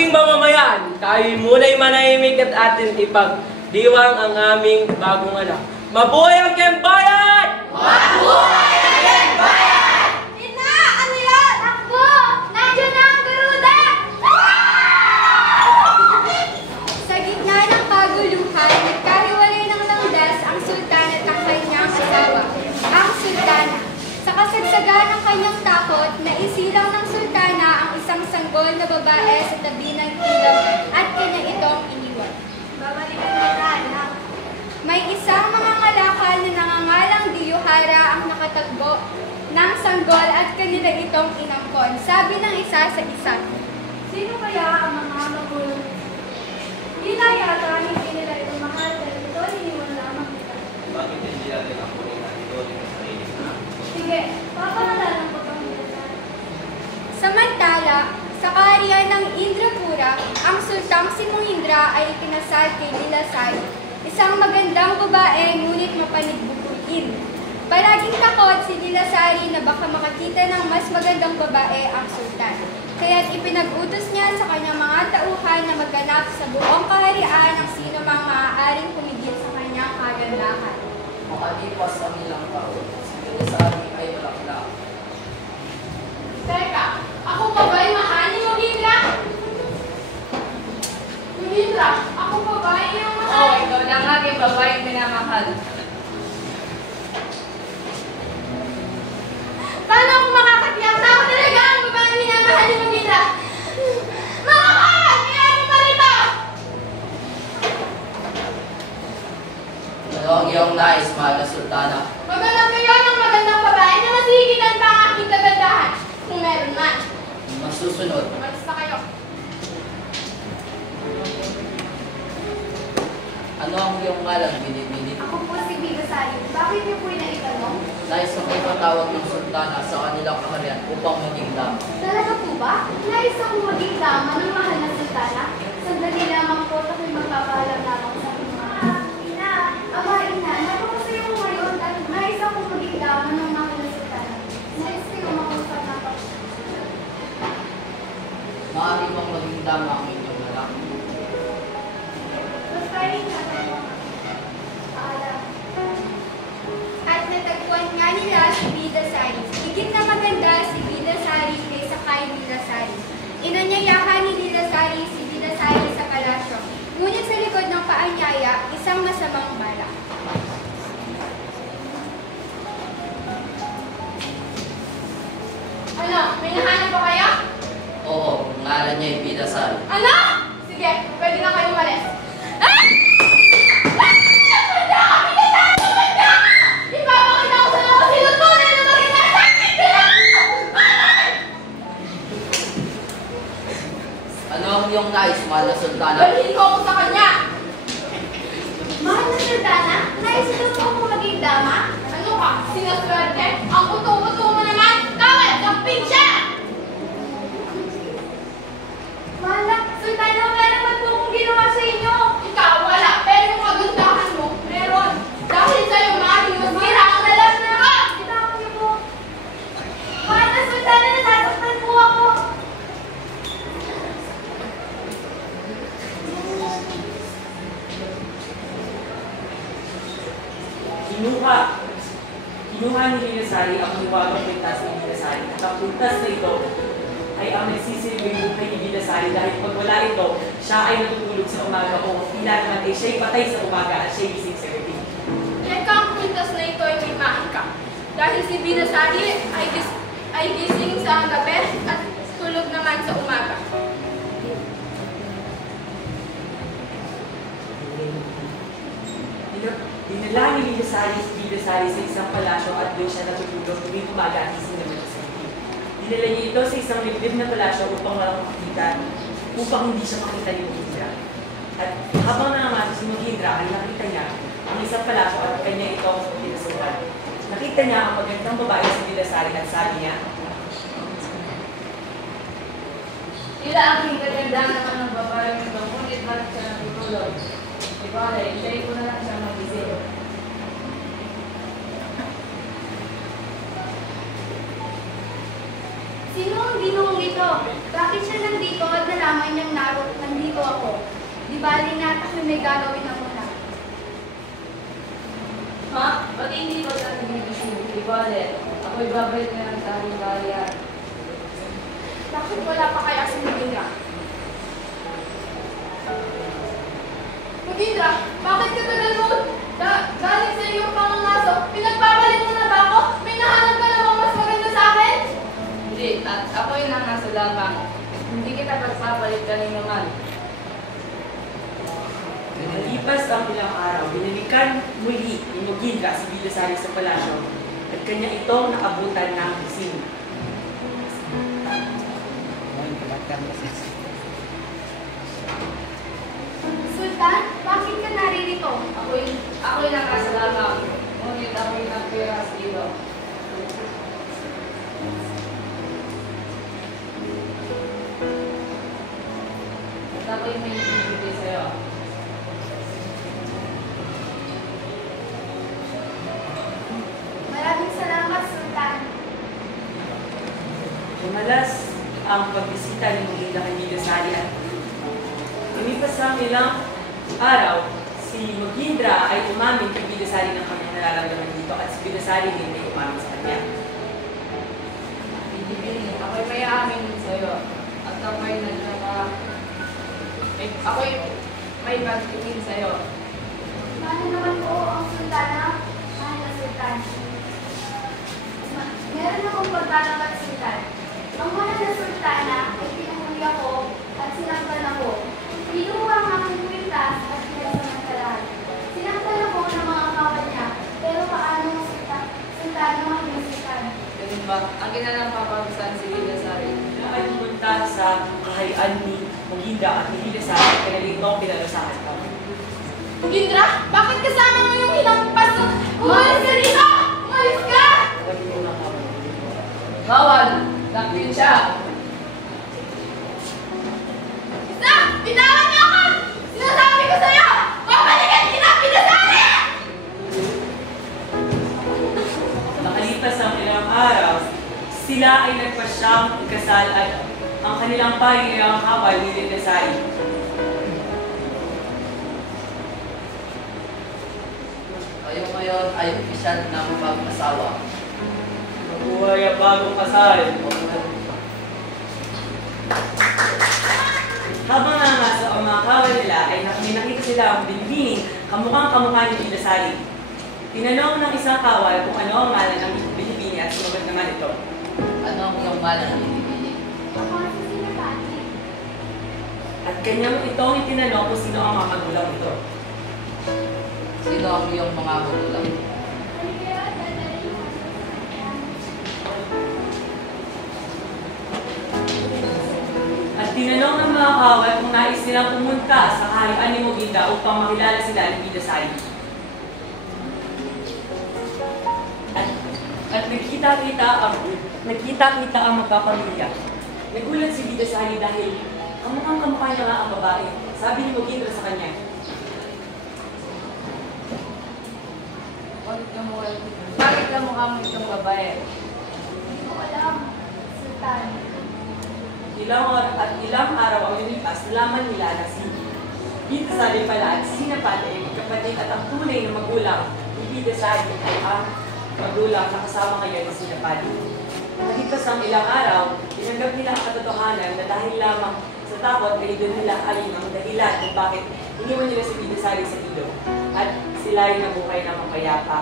aking mamamayan, tayo muna'y manahimik at atin ipagdiwang ang aming bagong anak. Mabuhay ang Kembayan! Mabuhay ang Kembayan! Ina! Ano yan? Takbo! Nandiyan na ang garuda! Sa gitna ng kaguluhan, nagkahiwalay ng landas ang sultan at ang kanyang asawa, ang sultana. Sa kasagsagan ng kanyang takot, naisilang ng sultana ang isang sanggol na babae sa tabi ng ilog at kanya itong iniwan. Babalikan kita, anak. May isang mga ngalakal na nangangalang Diyuhara ang nakatagbo ng sanggol at kanila itong inangkon. Sabi ng isa sa isa, sino kaya ang mga magulong? Hindi na yata hindi nila ito mahal dahil ito iniwan lamang kita. Bakit hindi natin ang kunin na ito ng sarili na? Sige, papangalanan ko itong nila. Samantala, sa kaharian ng Indrapura, ang sultang si Mohindra ay ikinasal kay Bilasari, isang magandang babae ngunit mapanigbubuin. Palaging takot si Bilasari na baka makakita ng mas magandang babae ang sultan. Kaya't ipinag-utos niya sa kanyang mga tauhan na magganap sa buong kaharian ng sino mang maaaring pumigil sa kanyang kagandahan. Makalipas ang ilang taon, si Bilasari ay malakla. Teka, ako pa ba'y mahal ni Mohindra? Mohindra, ako pa ba iyong mahal? Oo, ikaw lang nga yung babaeng minamahal. Paano ako makakatiyak na ako talaga ang babaeng minamahal ni Mohindra? Mga mahal! Kailan mo pa rito? Ano ang iyong nais, mahal na sultana? Maghanap kayo ng magandang babae na masigitan pa ang aking kagandahan. Kung meron man. Masusunod. Umalis na kayo. Ano ang iyong ngalan, Binit-Binit? Ako po si Bigasari. Bakit niyo po inaitanong? Nais ang ipatawag ng sultana sa kanilang kaharian upang maging dama. Talaga po ba? Nais akong maging dama ng mahal na sultana? Sandali lamang po at ako'y magpapaalam lamang sa aking mga ina. Aba, ina, napakasaya ko ngayon at nais akong maging dama ng mahal na sultana. Nais kayo makausap na pa. Maaari bang maging dama ang inyong anak? Basta ina, paalam. At natagpuan nga nila si Bidasari. Higit na maganda si Bidasari kaysa kay Bilasari. Inanyayahan ni Bilasari si Bidasari sa palasyo. Ngunit sa likod ng paanyaya, isang masamang balak. Ano? May nahanap ba kayo? Oo, ang ngalan niya ay Bidasari. Ano? Sige, pwede na kayo umalis. Ah! Ano ang iyong nais, mahal na sultana? Balhin ko ako sa kanya! Mahal na sultana, nais ito po ako maging dama? Ano ka? Sinaswerte? Ang uto-uto mo naman! Kawal! Kamping siya! Mahal na sultana, wala naman po akong ginawa sa inyo! Ikaw, wala! Pero yung kagandahan mo, meron! Dahil sa'yo, maaaring masira ang dalas na ka! Bitawan niyo po! Mahal na sultana, nasasaktan po ako! Kinuha ni Bilasari ang hiwagang pintas ni Bilasari at ang pintas na ito ay ang nagsisilbing buhay ni Bilasari dahil pag wala ito, siya ay natutulog sa umaga o tila naman ay siya'y patay sa umaga at siya'y gising sa gabi. Teka, ang pintas na ito ay may mahika. Dahil si Bilasari ay gising sa gabi at tulog naman sa umaga. Dinala ni Bilasari sa isang palasyo at doon siya natutulog tuwing umaga at gising naman sa gabi. Dinala niya ito sa isang liblib na palasyo upang walang makita, upang hindi siya makita ni Mohindra. At habang nangamasa si Mohindra ay nakita niya ang isang palasyo at kanya itong pinasukan. Nakita niya ang magandang babae si Bilasari at sabi niya, Tila aking kagandahan naman ng babaeng ito, ngunit bakit siya natutulog? Ibale, hintayin ko na lang siya magising. Sino ang binuong ito? Bakit siya nandito at nalaman niyang nandito ako? Di bali na ako may gagawin na muna. Ma, ba't hindi ko sa nagigising? Di bale, ako'y babalik na lang sa aming bayan. Bakit wala pa kaya si Mugindra? Mugindra, bakit ka tagal mo? Galing sa iyong pangangaso, pinagpapalit mo na ba ako? May nahanap ka na bang mas maganda sa akin? Hindi, at ako'y nangaso lamang. Hindi kita pagpapalit kanino man. Malipas ang ilang araw, binalikan muli ni Mugindra si Vidasario sa palasyo at kanya itong naabutan ng gising. Sultan, bakit ka naririto? Ako'y nangaso lamang. Ngunit ako'y nagpira sa ilo. At ako'y may ibibigay sa'yo. Maraming salamat, Sultan. Lumalas ang pagbisita ni Mugindra kay Vidasario at lumipas ang ilang araw, si Mugindra ay umamin kay Vidasario ng kanyang nararamdaman dito at si Vidasario din ay umamin sa kanya. Ibibigay, ako'y may amin sa'yo. At ako'y ako'y may pagtingin sa'yo. Mahal naman po ang Sultana. Mahal na Sultan. Meron akong pagkakapat, Sultan. Ang mahal na Sultana ay pinahuli ako at sinaktan ako. Pinuha ang aking kwintas at pinasamantalahan. Sinaktan ako ng mga kawal niya. Pero paano ang Sultana maging Sultan? Ganun ba? Ang ginanampapagusan si Vidasario. Siya ay pumunta sa kaharian ni Mugindra at ni Vidasario at kanaligtong pinalusahan ka. Mugindra, bakit kasama mo yung hinampas? Umalis ka dito! Umalis ka! Tawagin mo na kami. Bawal! Nakpin siya! Isa! Bitawan niyo ako! Sinasabi ko sa'yo! Babalikan kita, Vidasario! Nakalipas ang ilang araw, sila ay nagpasyang ikasal at ang kanilang pari ay ang kapal ni Vidasario. Kayo ngayon ay opisyal ng mag-asawa. Mabuhay ang bagong kasal. Habang nangaso ang mga kawal nila ay may nakita sila ang binibining kamukhang kamukha ni Vidasario. Tinanong ng isang kawal kung ano ang ngalan ng binibini at sumagot naman ito. Ano ang iyong ngalan binibili? Ako ang sinabati. At kanyang itong itinanong kung sino ang mga magulang ito. Sino ang iyong mga magulang? Kaya dadalhin mo At tinanong ng mga kawal kung nais nilang pumunta sa kaharian ni Mugindra upang makilala sila ni Vidasario. At nagkita-kita ang magpapamilya. Nagulat si Vidasario dahil kamukhang kamukha niya nga ang babae. Sabi ni Mugindra sa kanya, Bakit ka mukha mo itong babae? Hindi ko alam, Sultan. ilang araw ang lumipas, nalaman nila na si Vidasario pala at si Napate ay kapatid at ang tunay na magulang ni Vidasario ay ang magulang na kasama ngayon ni si Napate. Nakalipas ang ilang araw, tinanggap nila ang katotohanan na dahil lamang sa takot ay doon nila alin ang dahilan kung bakit iniwan nila si Vidasario sa ilog at sila ay nabuhay ng mapayapa